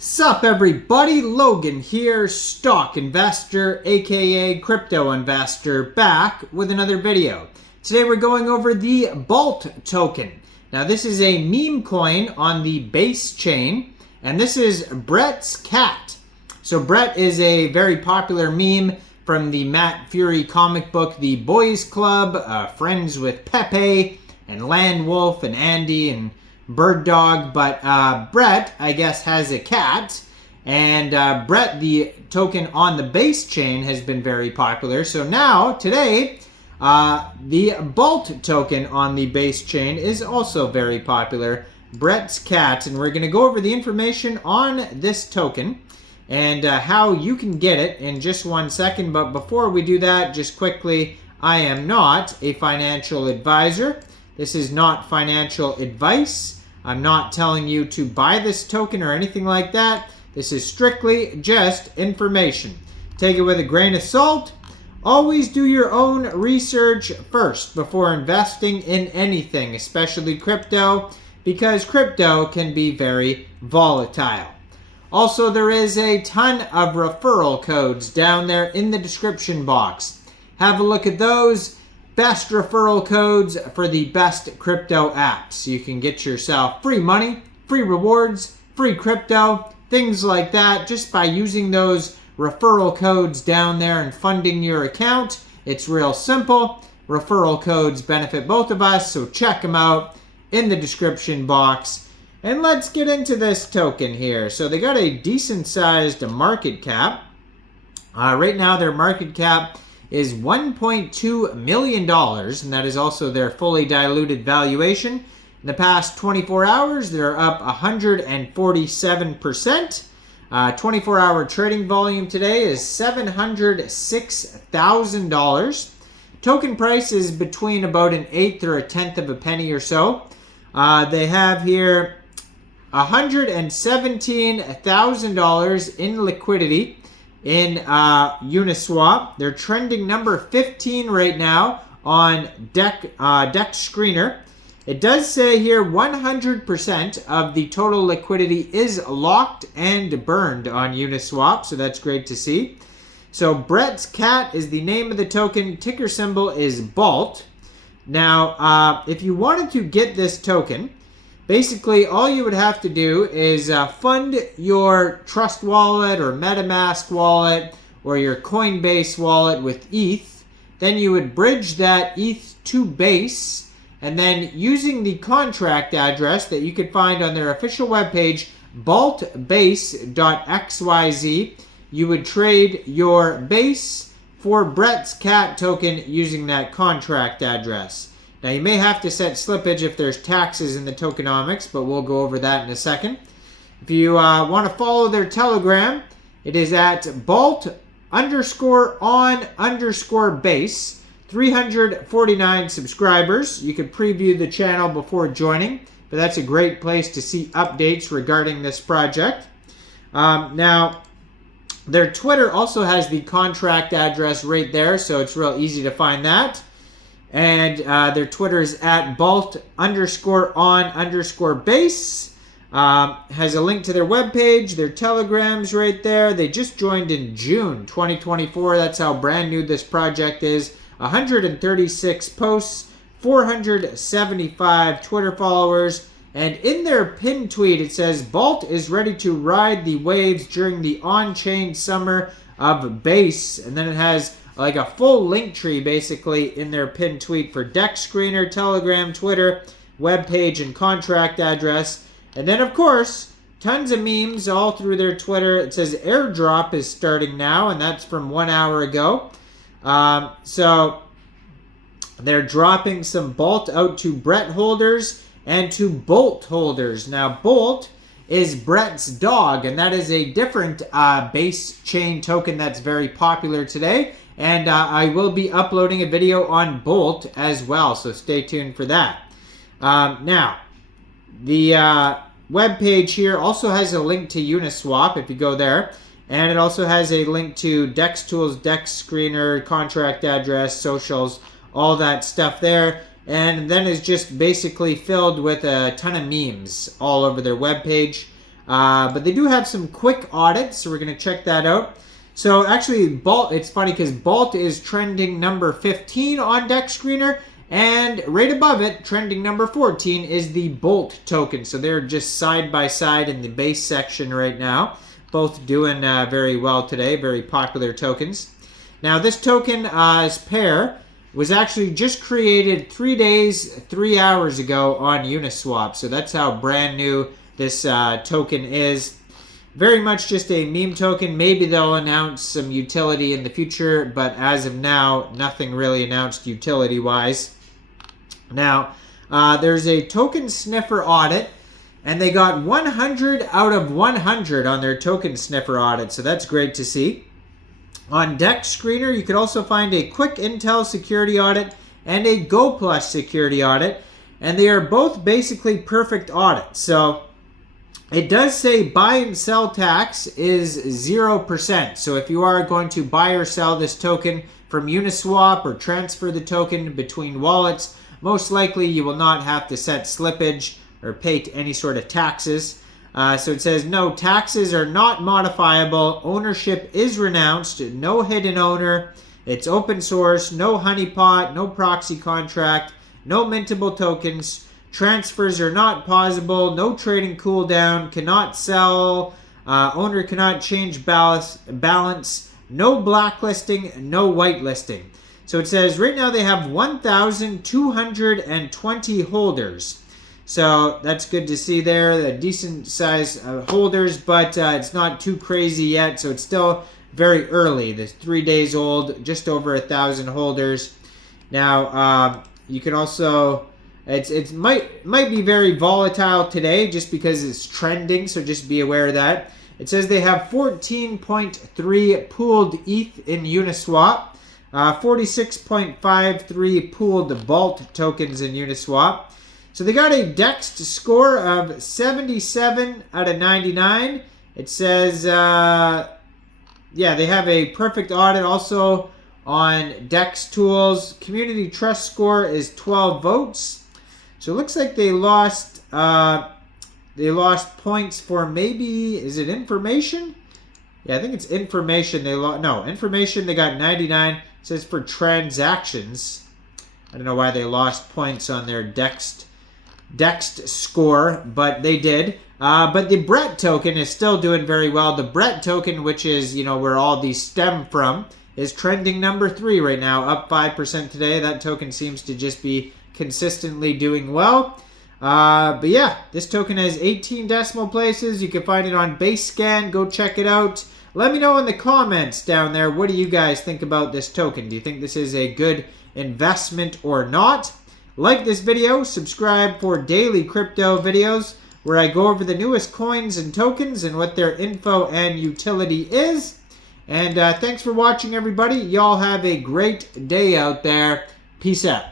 Sup everybody, Logan here, stock investor aka crypto investor, back with another video. Today we're going over the Balt token. Now this is a meme coin on the base chain, and this is Brett's cat. So Brett is a very popular meme from the Furie comic book The Boys Club, friends with Pepe and Land Wolf and Andy and Bird Dog, but Brett, I guess, has a cat, and Brett, the token on the base chain, has been very popular. So now, today, the Balt token on the base chain is also very popular, Brett's cat, and we're going to go over the information on this token and how you can get it in just 1 second. But before we do that, just quickly, I am not a financial advisor. This is not financial advice. I'm not telling you to buy this token or anything like that. This is strictly just information. Take it with a grain of salt. Always do your own research first before investing in anything, especially crypto, because crypto can be very volatile. Also, there is a ton of referral codes down there in the description box. Have a look at those. Best referral codes for the best crypto apps. You can get yourself free money, free rewards, free crypto, things like that just by using those referral codes down there and funding your account. It's real simple. Referral codes benefit both of us, so check them out in the description box. And let's get into this token here. So they got a decent sized market cap. Right now their market cap is $1.2 million, and that is also their fully diluted valuation. In the past 24 hours, they're up 147%. 24-hour trading volume today is $706,000. Token price is between about an eighth or a tenth of a penny or so. They have here $117,000 in liquidity in Uniswap. They're trending number 15 right now on Deck Screener. It does say here 100% of the total liquidity is locked and burned on Uniswap, so that's great to see. So Brett's cat is the name of the token. Ticker symbol is Balt. Now, if you wanted to get this token, basically, all you would have to do is fund your Trust wallet or MetaMask wallet or your Coinbase wallet with ETH. Then you would bridge that ETH to Base, and then using the contract address that you could find on their official webpage, baltbase.xyz, you would trade your Base for Brett's cat token using that contract address. Now, you may have to set slippage if there's taxes in the tokenomics, but we'll go over that in a second. If you want to follow their Telegram, it is at Balt_on_base. 349 subscribers. You can preview the channel before joining, but that's a great place to see updates regarding this project. Now, their Twitter also has the contract address right there, so it's real easy to find that. And their Twitter is at Balt_on_base. Has a link to their webpage, their Telegrams right there. They just joined in June 2024. That's how brand new this project is. 136 posts, 475 Twitter followers. And in their pinned tweet, it says, Balt is ready to ride the waves during the on-chain summer of Base. And then it has like a full link tree basically in their pinned tweet for Deck Screener, Telegram, Twitter, webpage, and contract address. And then, of course, tons of memes all through their Twitter. It says airdrop is starting now, and that's from 1 hour ago. So they're dropping some Balt out to Brett holders and to Bolt holders. Now, Bolt is Brett's dog, and that is a different base chain token that's very popular today. And I will be uploading a video on Bolt as well, so stay tuned for that. Now, the webpage here also has a link to Uniswap if you go there. And it also has a link to Dex Tools, Dex Screener, contract address, socials, all that stuff there. And then it's just basically filled with a ton of memes all over their webpage. But they do have some quick audits, so we're going to check that out. So actually, Balt, it's funny because Balt is trending number 15 on Dex Screener, and right above it, trending number 14, is the Bolt token. So they're just side by side in the base section right now. Both doing very well today, very popular tokens. Now this token's pair was actually just created 3 days, 3 hours ago on Uniswap. So that's how brand new this token is. Very much just a meme token. Maybe they'll announce some utility in the future, but as of now, nothing really announced utility-wise. Now, there's a token sniffer audit, and they got 100 out of 100 on their token sniffer audit, so that's great to see. On Dex Screener, you could also find a quick Intel security audit and a Go Plus security audit, and they are both basically perfect audits. So it does say buy and sell tax is 0%. So if you are going to buy or sell this token from Uniswap or transfer the token between wallets, most likely you will not have to set slippage or pay any sort of taxes. So it says no, taxes are not modifiable, ownership is renounced, no hidden owner, it's open source, no honeypot, no proxy contract, no mintable tokens, transfers are not possible, no trading cooldown, cannot sell, owner cannot change balance, no blacklisting, no whitelisting. So it says right now they have 1,220 holders. So that's good to see there, the decent size holders, but it's not too crazy yet, so it's still very early. It's 3 days old, just over 1,000 holders. Now, you can also, it might be very volatile today just because it's trending, so just be aware of that. It says they have 14.3 pooled ETH in Uniswap, 46.53 pooled Balt tokens in Uniswap. So they got a Dex score of 77 out of 99. It says, yeah, they have a perfect audit also on Dex Tools. Community trust score is 12 votes. So it looks like they lost points for maybe, is it information? Yeah, I think it's information. Information they got 99. It says for transactions. I don't know why they lost points on their Dex score, but they did. But the Brett token is still doing very well. The Brett token, which is, where all these stem from, is trending number 3 right now, up 5% today. That token seems to just be consistently doing well. But yeah, this token has 18 decimal places. You can find it on BaseScan. Go check it out. Let me know in the comments down there, what do you guys think about this token? Do you think this is a good investment or not? Like this video, subscribe for daily crypto videos where I go over the newest coins and tokens and what their info and utility is. And thanks for watching, everybody. Y'all have a great day out there. Peace out.